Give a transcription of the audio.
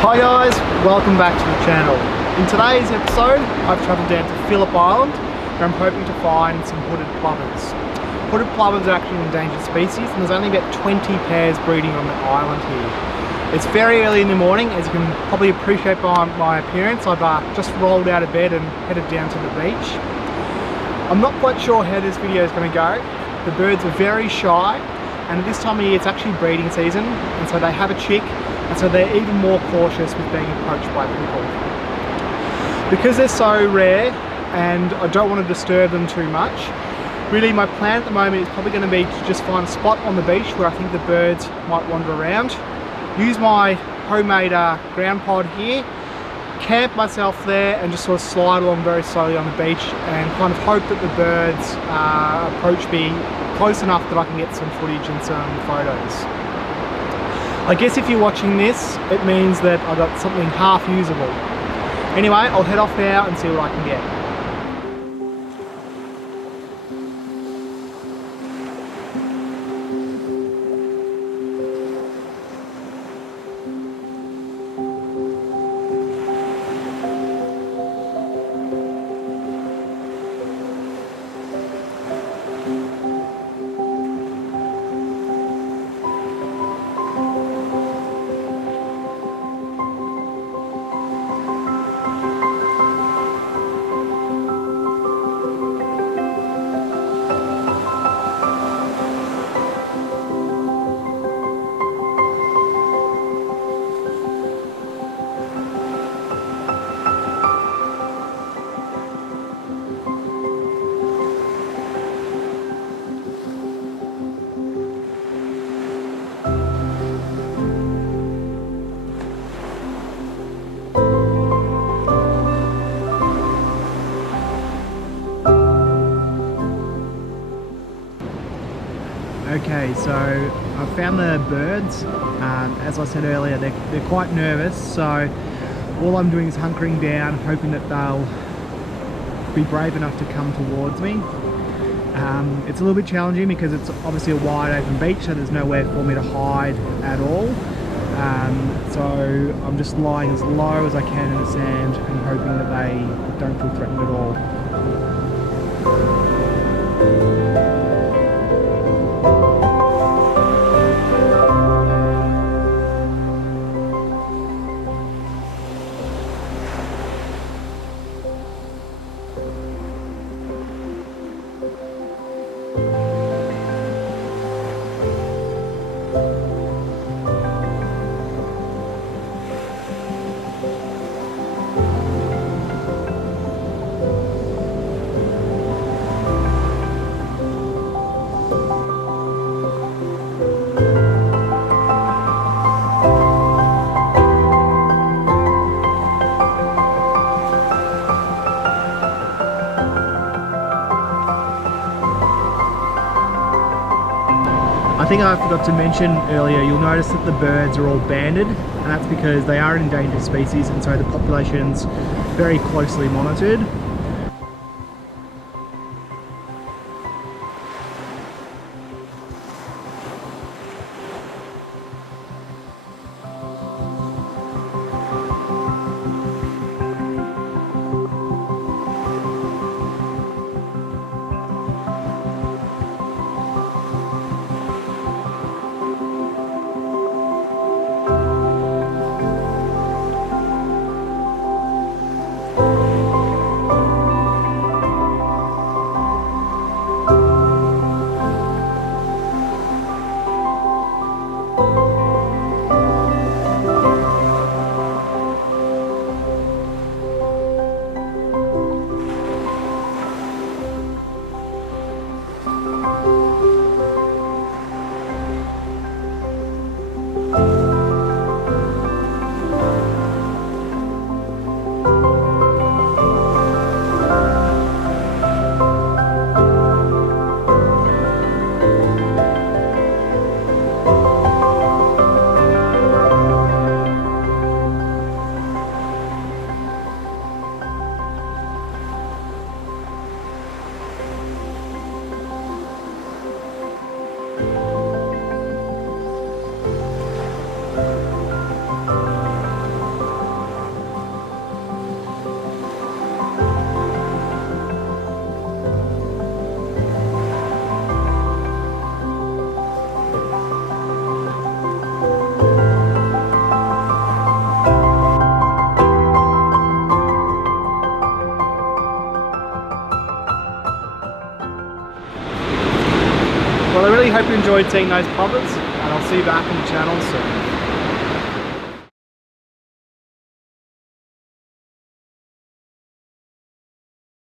Hi guys, welcome back to the channel. In today's episode, I've travelled down to Phillip Island where I'm hoping to find some hooded plovers. Hooded plovers are actually an endangered species and there's only about 20 pairs breeding on the island here. It's very early in the morning, as you can probably appreciate by my appearance. I've just rolled out of bed and headed down to the beach. I'm not quite sure how this video is going to go. The birds are very shy, and at this time of year it's actually breeding season, and so they have a chick, and so they're even more cautious with being approached by people. Because they're so rare and I don't want to disturb them too much, really my plan at the moment is probably going to be to just find a spot on the beach where I think the birds might wander around, use my homemade ground pod here, camp myself there and just sort of slide along very slowly on the beach and kind of hope that the birds approach me close enough that I can get some footage and some photos. I guess if you're watching this, it means that I got something half usable. Anyway, I'll head off now and see what I can get. Okay, so I found the birds. As I said earlier, they're quite nervous, so all I'm doing is hunkering down, hoping that they'll be brave enough to come towards me. It's a little bit challenging because it's obviously a wide open beach, so there's nowhere for me to hide at all. So I'm just lying as low as I can in the sand and hoping that they don't feel threatened at all. I think I forgot to mention earlier, you'll notice that the birds are all banded, and that's because they are an endangered species and so the population's very closely monitored. enjoyed seeing those plovers, and I'll see you back on the channel soon.